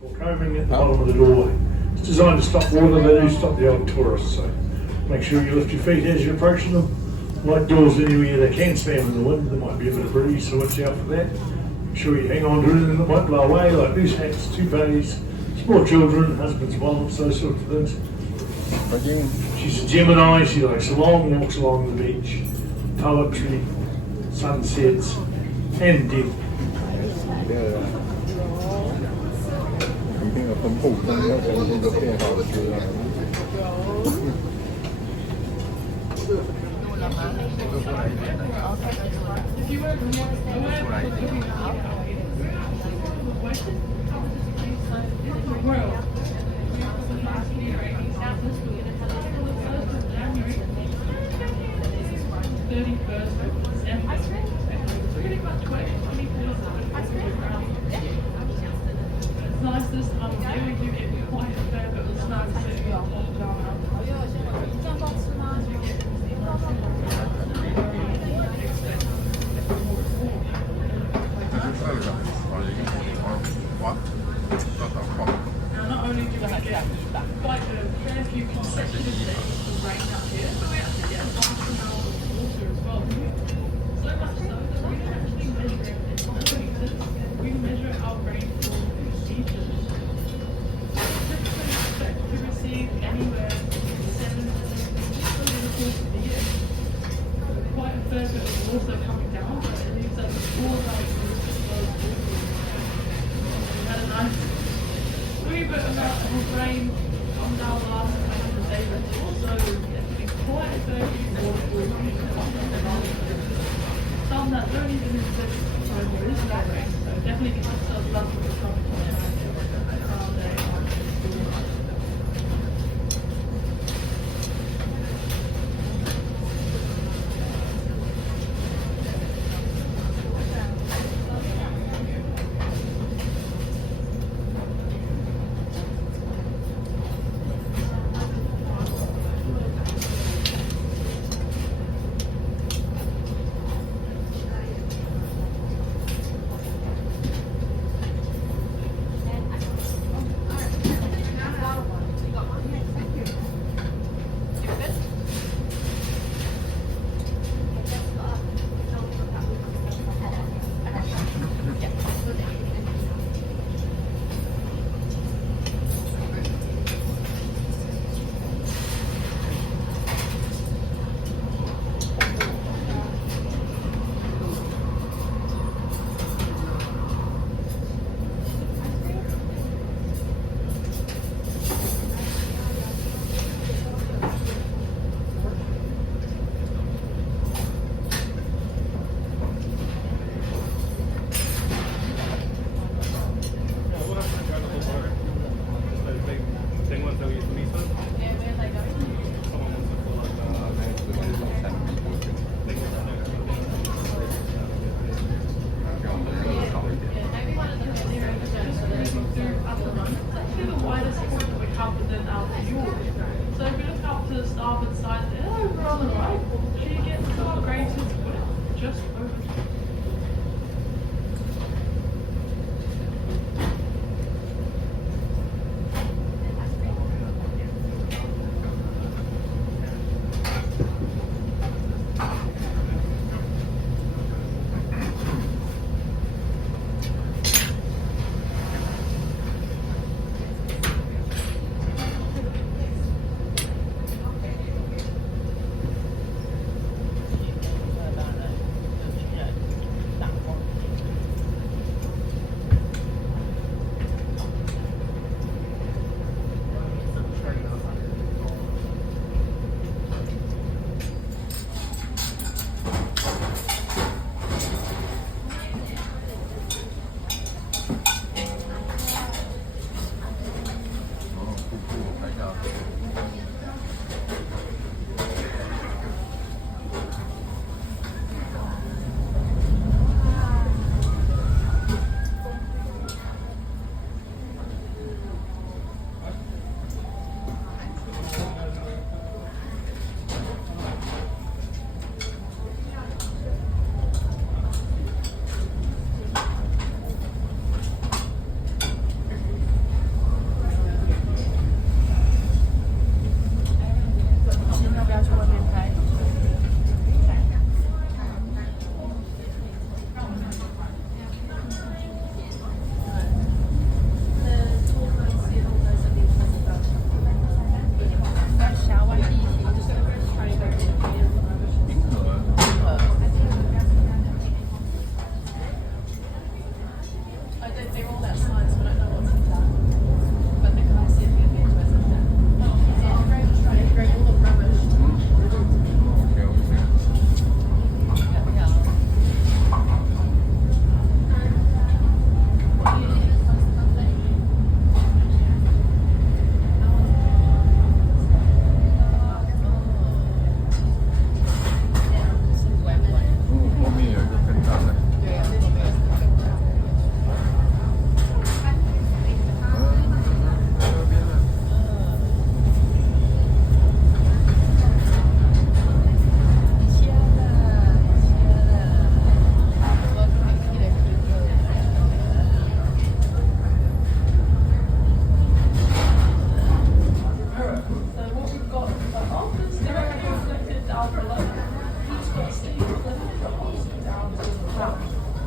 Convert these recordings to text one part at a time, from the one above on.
Combing at the bottom of the doorway. It's designed to stop water, they do stop the old tourists, so make sure you lift your feet as you're approaching them. Like doors anywhere, they can stand in the wind, there might be a bit of breeze, so watch out for that. Make sure you hang on to anything that might blow away, like loose hats, toupees, small children, husbands' wallets, those sorts of things. She's a Gemini, she likes long walks along the beach, poetry, sunsets, and death. 里面有分布，但是要重新都变好吃了。Rain on our last 100 days, also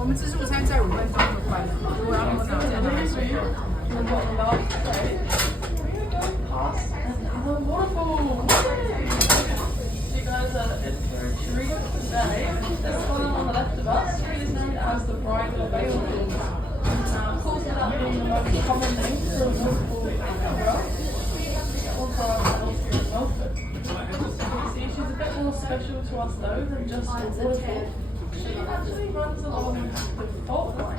我们自助餐在5分钟就关了，如果要多拿再拿水。This one on the left of us is known as the bridal veil pool. Now, of course, without being the most common name for a waterfall in the world, we also have an here in Milford. See, she's a bit more special to us though than just a waterfall. She actually runs along the fault line.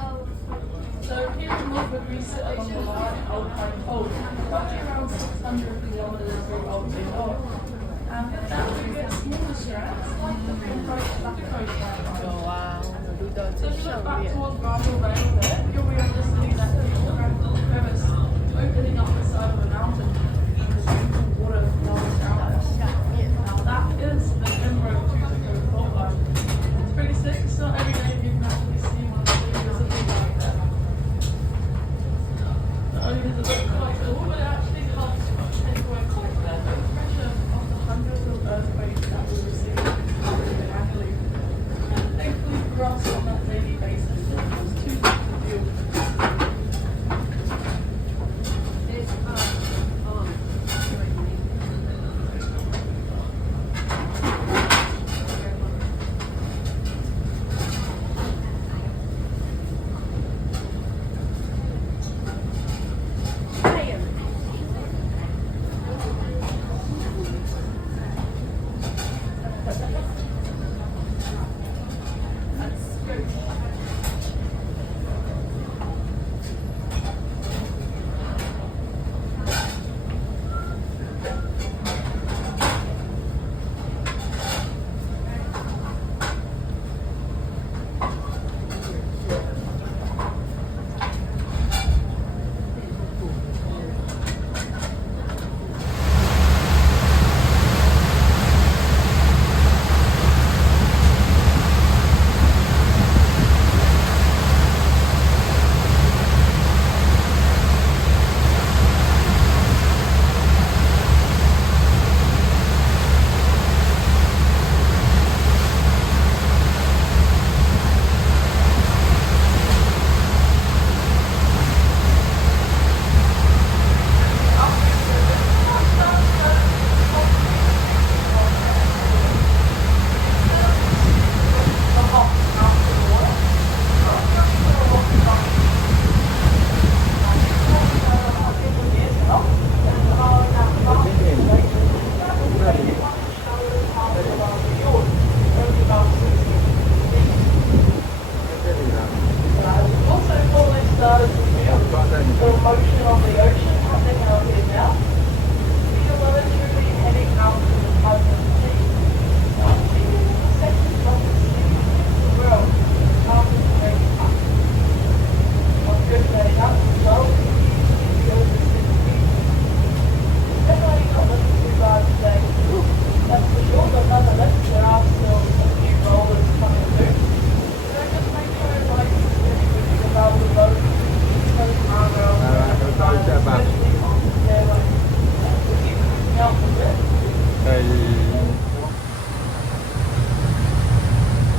So here in Milford we sit along the large alpine fault, roughly around 600 kilometres through Alpine North. And with that we get smaller strands like the Pembroke Black Coast line. 有啊，我录到 So 这 if you 上 look back 面。 towards Bridal Veil there, you'll be able to see that beautiful crevice opening up the side of the mountain and the beautiful water flowing down there. Now that is the Pembroke fault line. It's pretty sick, it's not every day you can actually see one visibly like that. Not only does it look quite cool, but it actually helps take away quite a bit of pressure off the hundreds of earthquakes that we receive annually. And thankfully for us on that daily basis, it's too big to deal with. That's good.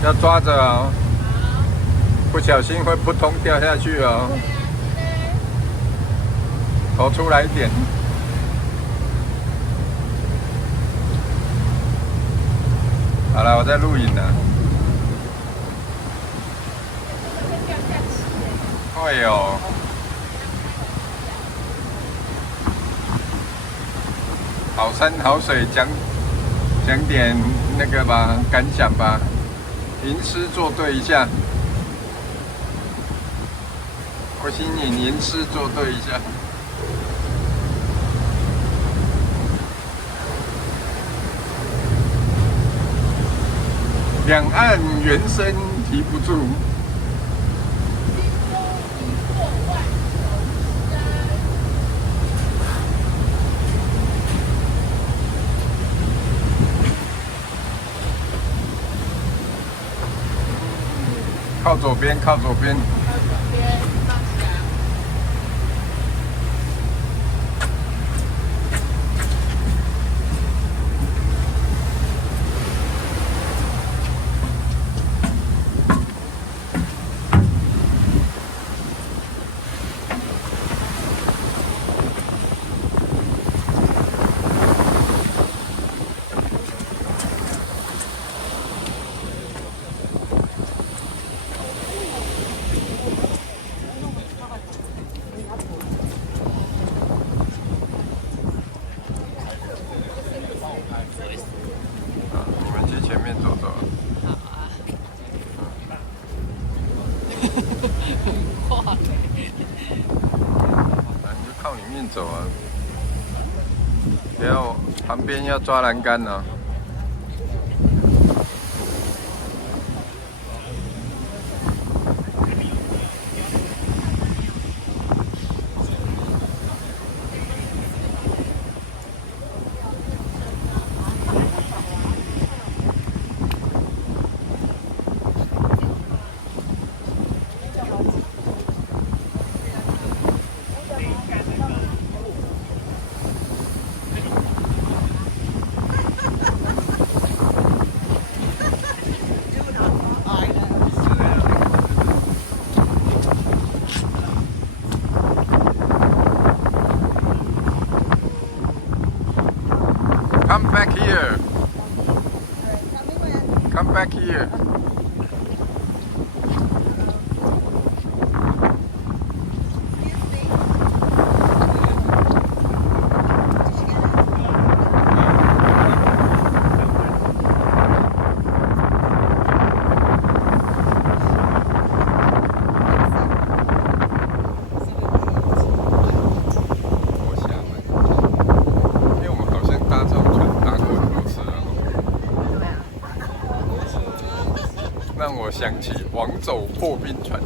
要抓着哦，不小心会扑通掉下去哦。头出来一点。好了，我在录影了。会哦。好山好水，讲点那个吧，感想吧。吟诗作对一下，我请你吟诗作对一下。两岸猿声啼不住，靠左边，靠左边。你就靠里面走啊，不要旁边要抓栏杆啊。Come back here. Come back here. Milford 让我想起王走破冰船。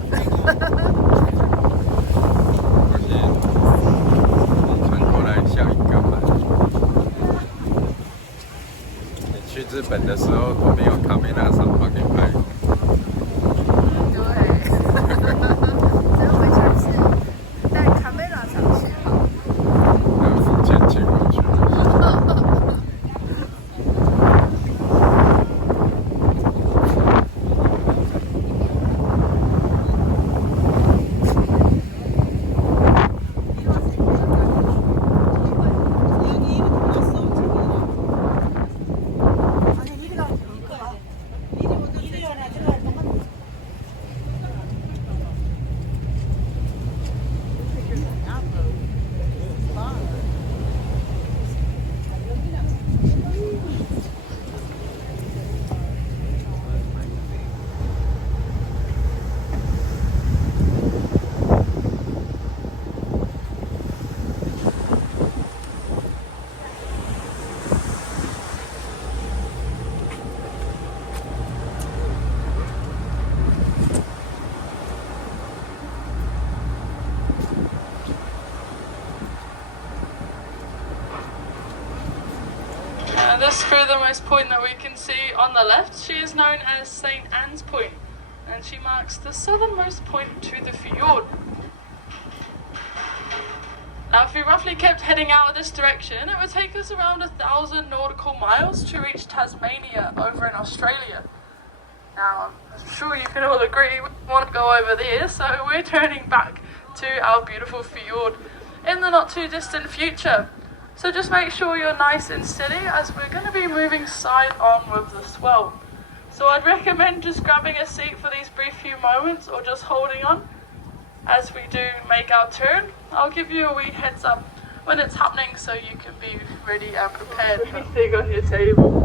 传过来下一个嘛。你去日本的时候都没有卡梅拉伞帮你拍。对，所以我下次带卡梅拉上去好。要付钱请我去。This furthermost point that we can see on the left, she is known as St. Anne's Point, and she marks the southernmost point to the fjord. Now, if we roughly kept heading out of this direction, it would take us around 1,000 nautical miles to reach Tasmania over in Australia. Now, I'm sure you can all agree we want to go over there, so we're turning back to our beautiful fjord in the not too distant future. So just make sure you're nice and steady as we're going to be moving side on with the swell. So I'd recommend just grabbing a seat for these brief few moments or just holding on as we do make our turn. I'll give you a wee heads up when it's happening so you can be ready and prepared. Anything on your table.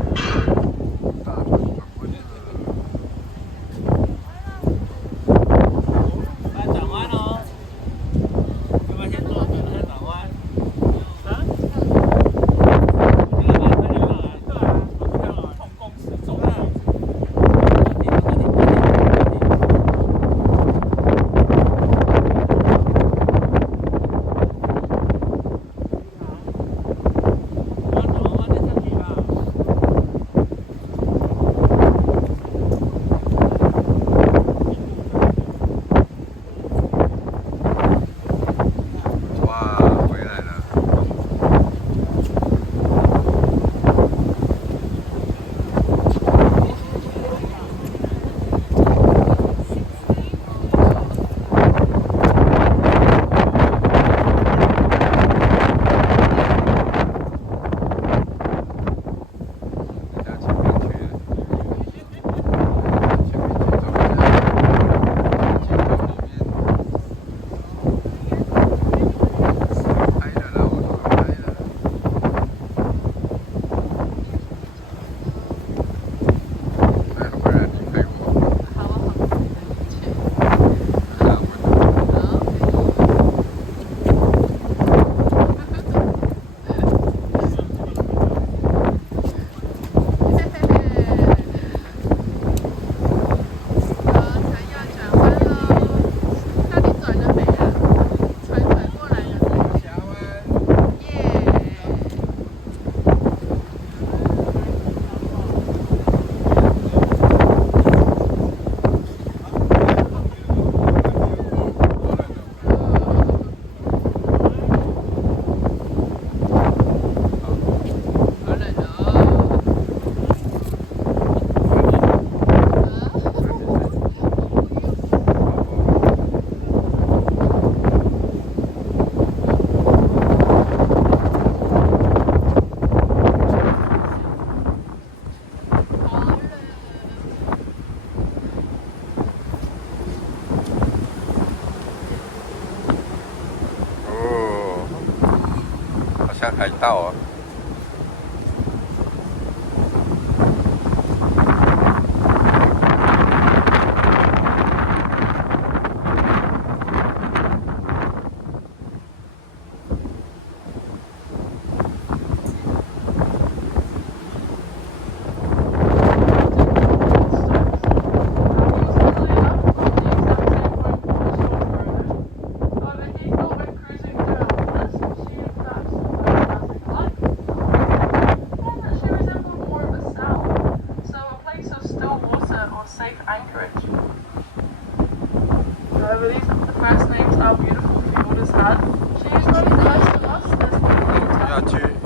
像海盗啊。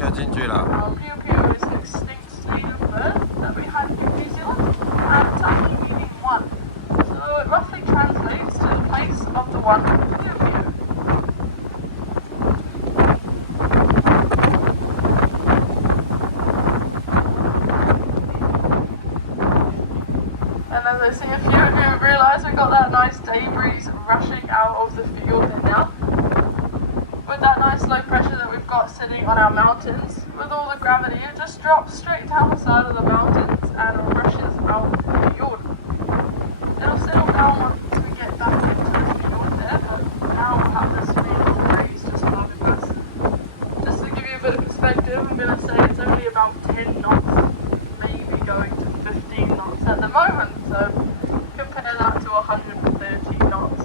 要进去了。And as I see a few of you have realised, we've got that nice day breeze rushing out of the field here now. With that nice low pressure that we've got sitting on our mountains, with all the gravity, it just drops straight down the side of the mountains and rushes out of the field. It'll settle down once we get back into the field there, but now we'll have this really breeze just above us. Just to give you a bit of perspective, I'm going to say it's only about 10 knots, maybe going to 15 knots at the moment, so compare that to 130 knots.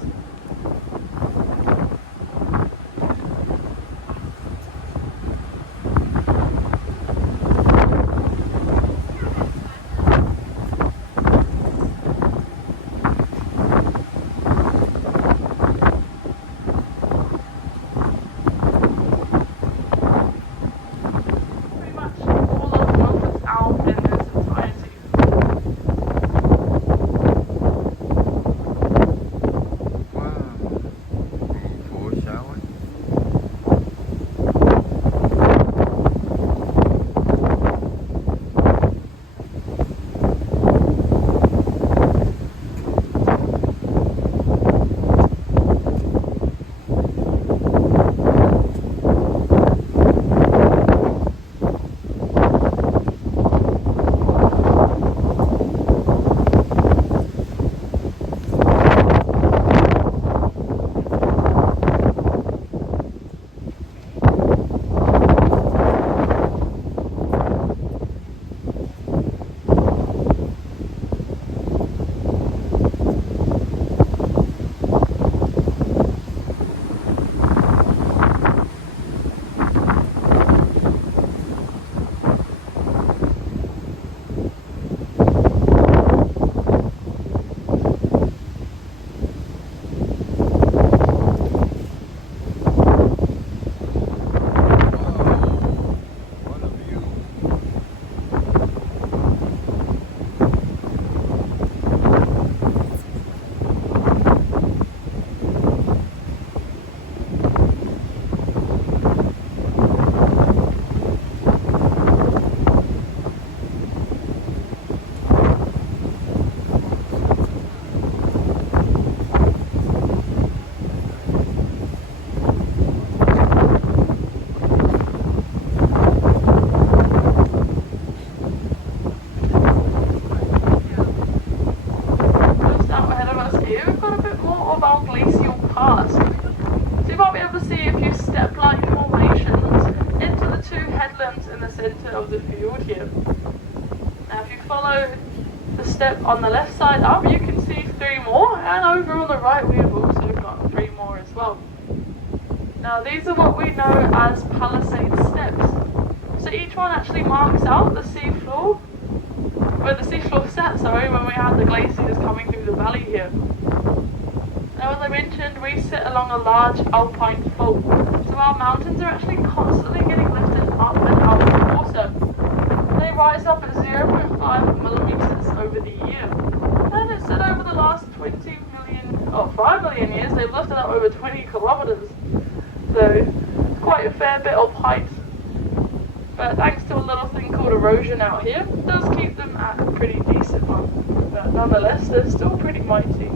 On the left side up, you can see 3 more, and over on the right we have also got 3 more as well. Now these are what we know as palisade steps. So each one actually marks out the seafloor, where the seafloor sat, when we had the glaciers coming through the valley here. Now as I mentioned, we sit along a large alpine fault, so our mountains are actually constantly getting lifted up and out of the water. They rise up at 0.5 millimeters over the year. And it said over the last 5 million years, they've lifted up over 20 kilometers. So, quite a fair bit of height. But thanks to a little thing called erosion out here, it does keep them at a pretty decent one. But nonetheless, they're still pretty mighty.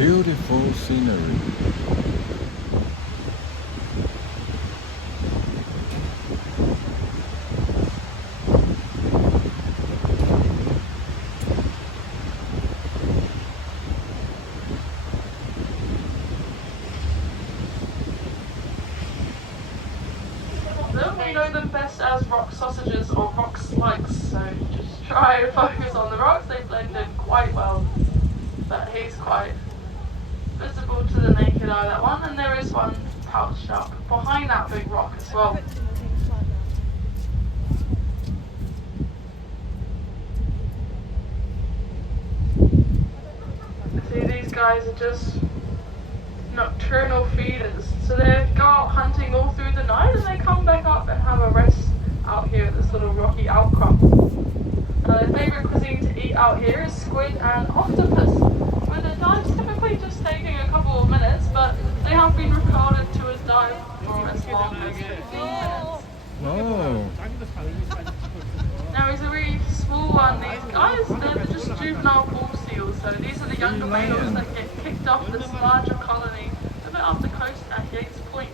Beautiful scenery. We know them best as rock sausages or rock spikes, so just try and focus on the rocks. They blend in quite well, but he's quite visible to the naked eye, that one, and there is one pouched up behind that big rock as well. See, these guys are just nocturnal feeders, so they go out hunting all through the night and they come back up and have a rest out here at this little rocky outcrop. Their favourite cuisine to eat out here is squid and octopus, with their dives typically just taking a couple of minutes, but they have been recorded to a dive for as long as 15 minutes. Oh. Now he's a really small one. These guys, they're just juvenile bull seals, so these are the younger males that get kicked off this larger colony a bit off the coast at Yates Point,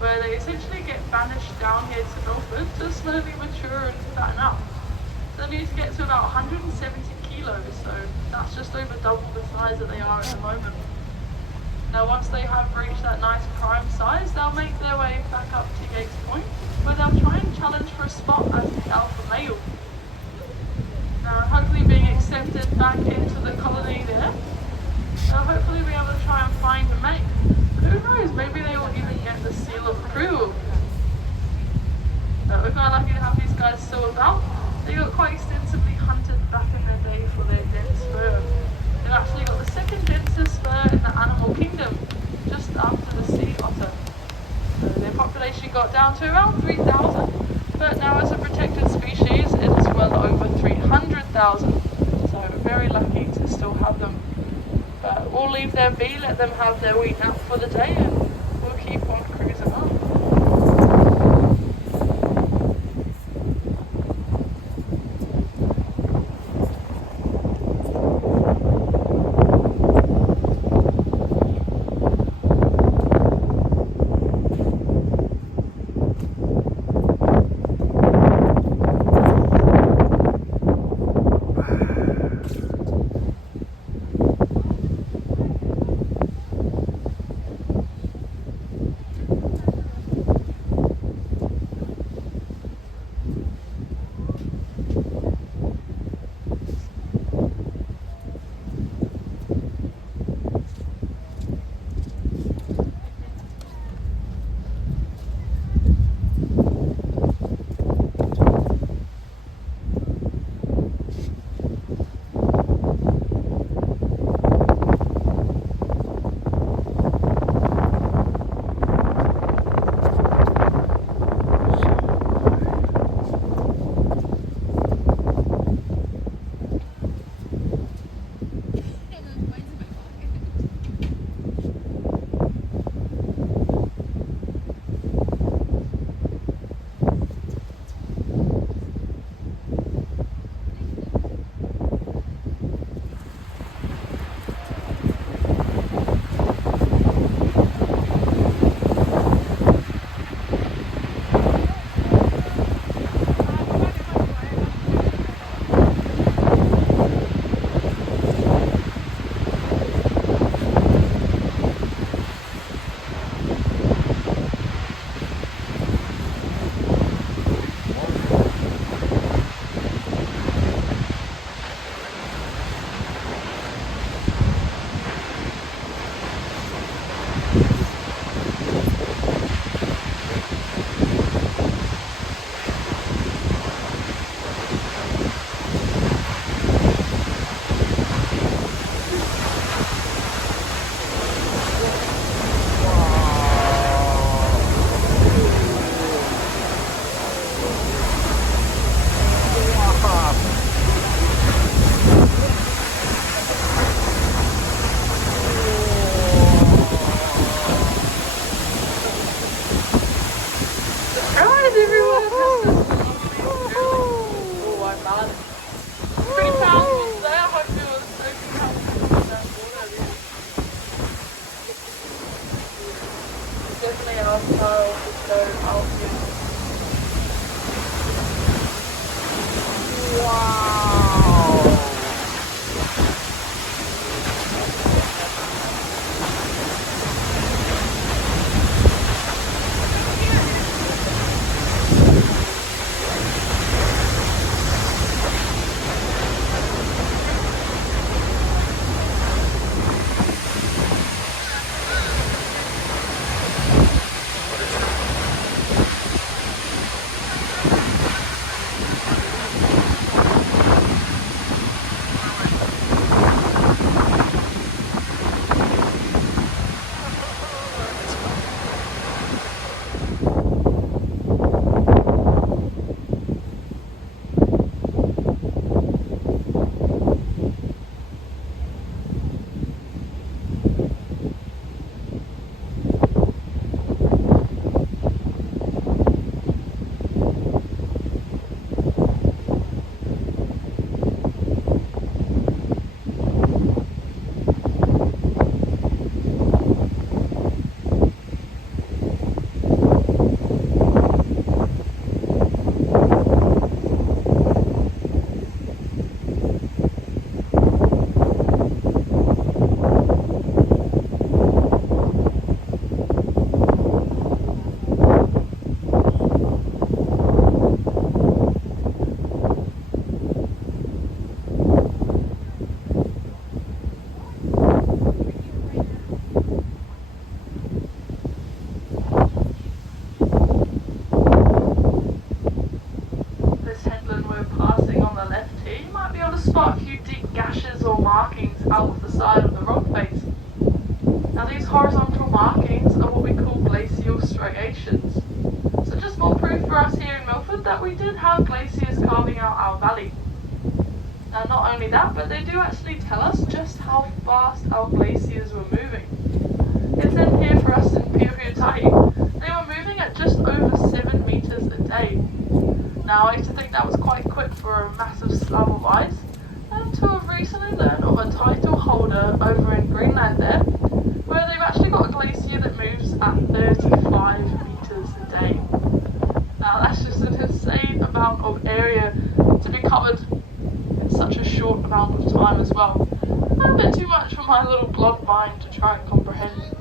where they essentially get banished down here to Milford to slowly mature and fatten up. So they need to get to about 170 kilos, so that's just over double the size that they are at the moment. Now once they have reached that nice prime size, they'll make their way back up to Yates Point, where they'll try and challenge for a spot as the alpha male. Now hopefully being accepted back into the colony there, they'll hopefully be able to try and find a mate. Who knows, maybe they will even get the seal of approval. We're quite lucky to have these guys still about. They got quite extensively hunted back in their day for their dense fur. They've actually got the second densest fur in the animal kingdom, just after the sea otter. So their population got down to around 3,000, but now as a protected species it is well over 300,000. So we're very lucky to still have them. But we'll leave them be, let them have their wee nap for the day, and we'll keep on cruising on. able to spot a few deep gashes or markings out of the side of the rock face. Now these horizontal markings are what we call glacial striations. So just more proof for us here in Milford that we did have glaciers carving out our valley. Now not only that, but they do actually tell us just how fast our glaciers were moving. It said here for us in Piahutai, they were moving at just over 7 meters a day. Now I used to think that was quite quick for a massive slab of ice, until I've recently learned of a title holder over in Greenland there, where they've actually got a glacier that moves at 35 meters a day. Now that's just an insane amount of area to be covered in such a short amount of time as well. A bit too much for my little blog mind to try and comprehend.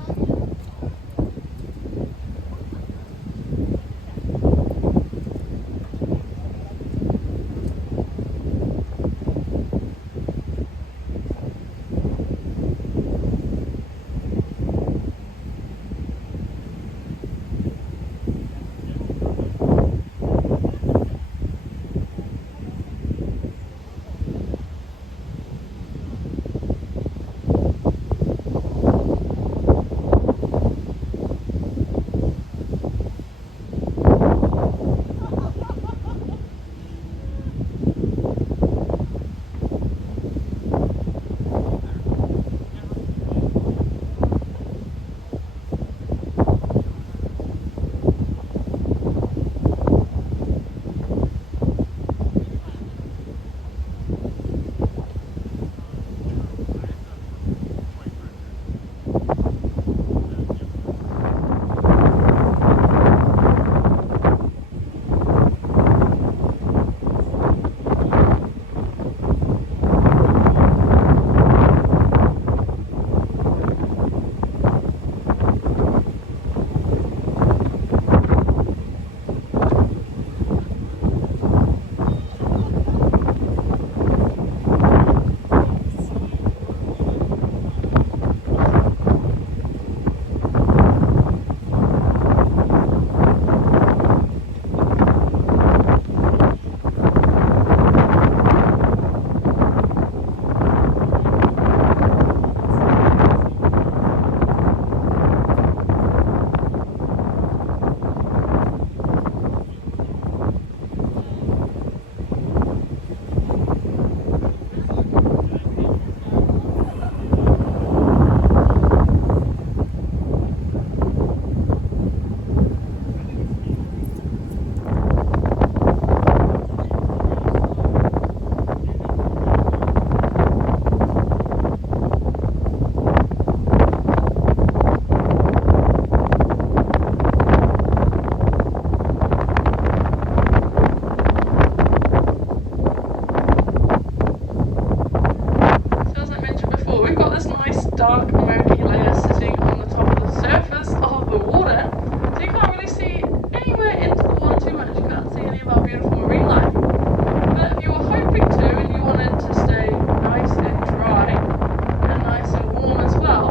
dark murky layer sitting on the top of the surface of the water, so you can't really see anywhere into the water too much. You can't see any of our beautiful marine life. But if you were hoping to and you wanted to stay nice and dry and nice and warm as well,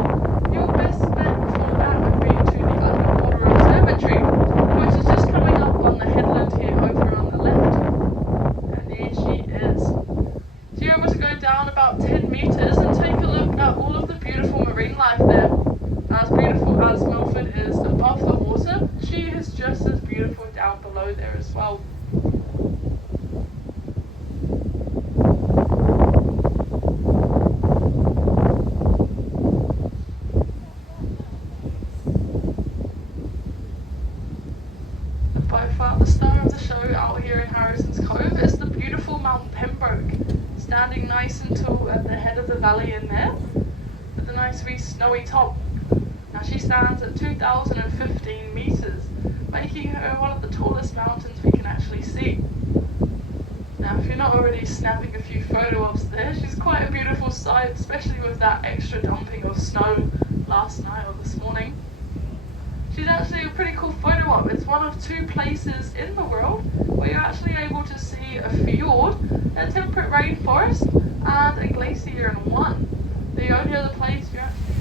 your best bet for that would be to the underwater observatory, which is just coming up on the headland here over on the left. And there she is. So you're able to go down about 10 meters and take a look at all of the beautiful marine life there. As beautiful as Milford is above the water, she is just as beautiful down below there as well. By far the star of the show out here in Harrison's Cove is the beautiful Mount Pembroke, standing nice and tall at the head of the valley in there, with a nice wee snowy top. Now she stands at 2,015 meters, making her one of the tallest mountains we can actually see. Now if you're not already snapping a few photo ops there, she's quite a beautiful sight, especially with that extra dumping of snow last night or this morning. She's actually a pretty cool photo op. It's one of 2 places in the world where you're actually able to see a fjord, a temperate rainforest, and a glacier in one. The only other place you're actually...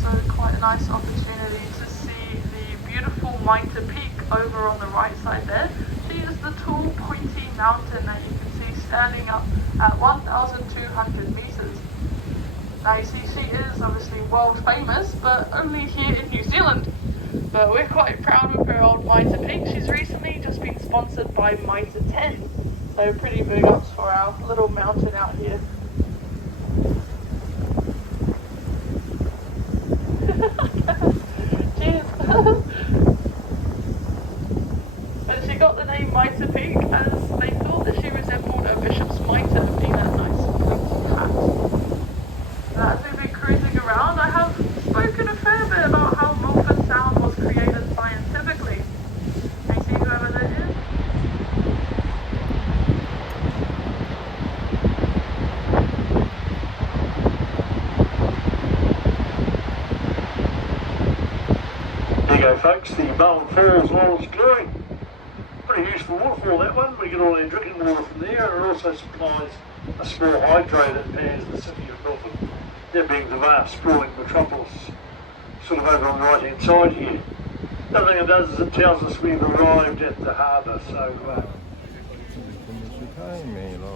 So quite a nice opportunity to see the beautiful Mitre Peak over on the right side there. She is the tall, pointy mountain that you can see standing up at 1,200 meters. Now you see, she is obviously world famous, but only here in New Zealand. But we're quite proud of her old Mitre Peak. She's recently just been sponsored by Mitre 10. So pretty big ups for our little mountain out here. Cheers. And she got the name Mitre Peak as they thought that she resembled a bishop's mitre, being that nice pointy hat. And as we've been cruising around, I have spoken a fair bit about how Milford Sound was created scientifically. Can you see whoever that is? There you go, folks, the Milford Falls Lawrence Glory. Pretty useful waterfall, that one. We get all our drinking water from there, and it also supplies a small hydro that powers the city of Milford. That being the vast, sprawling metropolis, sort of over on the right hand side here. The other thing it does is it tells us we've arrived at the harbour, so 太美了。